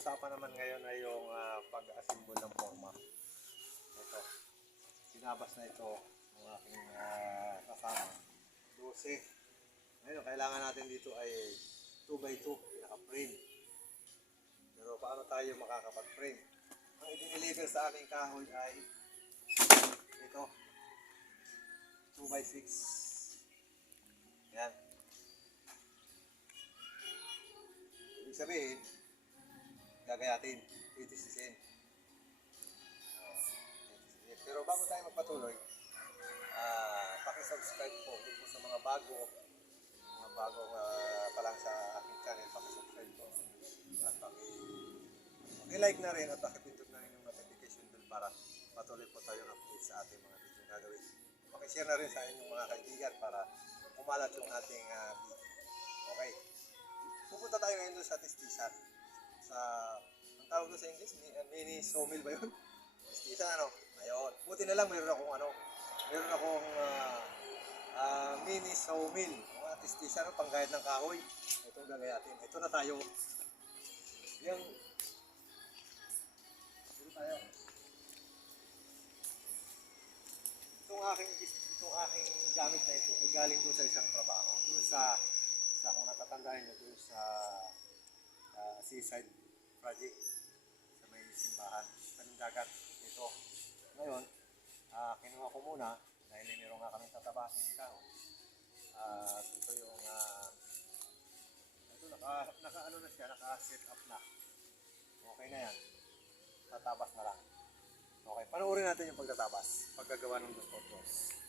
usapan naman ngayon ay yung pag-assemble ng forma. Ito, sinabas na ito ng aking kasama. 12. Ngayon, kailangan natin dito ay 2x2, pinaka-frame. Pero paano tayo makakapag-frame? Ang i-deliver sa aking kahoy ay ito, 2x6. Yan. Ibig sabihin, gagayatin, titisisin. Pero bago tayo magpatuloy, paki-subscribe po sa mga bagong pa lang sa aking channel, paki-subscribe po. At paki-like na rin at paki-pindot na rin yung notification bell para patuloy po tayong update sa ating mga video gagawin. Paki-share na rin sa inyong mga kaibigan para kumalat yung ating video. Okay. Pupunta tayo ngayon doon sa Tistisan. Ang tawag doon sa English, mini sawmill ba yun? Tistisan ano? Ayun. Buti na lang mayroon akong mini sawmill. Mga tistisan, panggayad ng kahoy. Itong gagayatin. Ito na tayo. Dito tayo. Itong aking gamit na ito ay galing doon sa isang trabaho. Doon sa kung natatandaan nyo, doon sa seaside project sa may simbahan, sa dagat ito. Ngayon, kinuha ko muna dahil meron nga kami tatabasin ng kahoy. Ito yung ito naka-ano na siya, naka-set up na. Okay na yan. Tatabas na lang. Okay, panoorin natin yung pagtatabas, paggagawa ng dos por dos.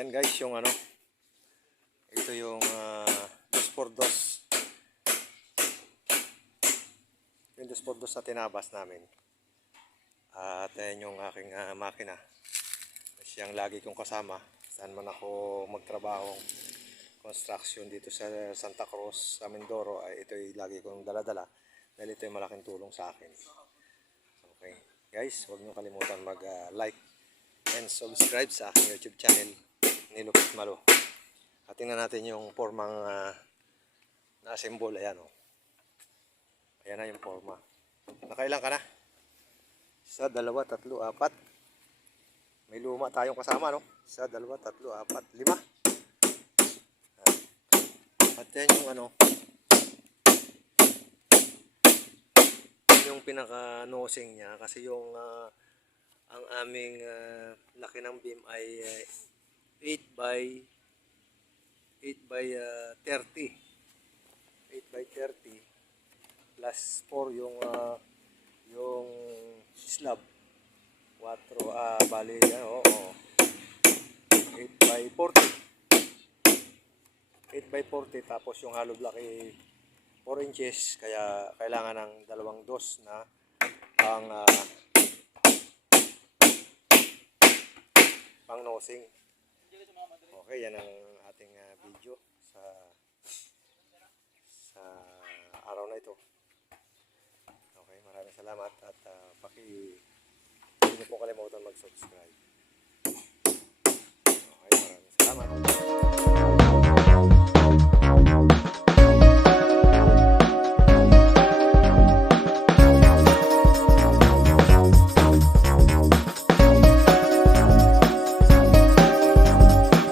Ayan guys, yung ano, ito yung 2x2. Yung 2x2 na tinabas namin. At ayan yung aking makina. Siyang lagi kong kasama. Saan man ako magtrabaho, construction dito sa Santa Cruz, sa Mindoro, ay ito'y lagi kong daladala. Dahil ito'y malaking tulong sa akin. Okay. Guys, huwag niyo kalimutan mag-like and subscribe sa aking YouTube channel, Nilupit Malo. At tingnan natin yung formang na-assemble. Ayan o. Ayan na yung forma. Nakailan ka na? 1, 2, 3, 4. May luma tayong kasama, no? 1, 2, 3, 4, 5. At yan yung ano, yung pinaka-nosing niya. Kasi yung ang aming laki ng beam ay 8 by 30. 8 by 30 plus 4 yung slab. 4 bali ano, 8 by 40. 8 by 40 tapos yung hollow block ay 4 inches, kaya kailangan ng 2 dos na pang nosing. Okay, yan ang ating video sa araw na ito. Okay, maraming salamat at hindi niyo po kalimutan mag-subscribe. Okay, maraming salamat.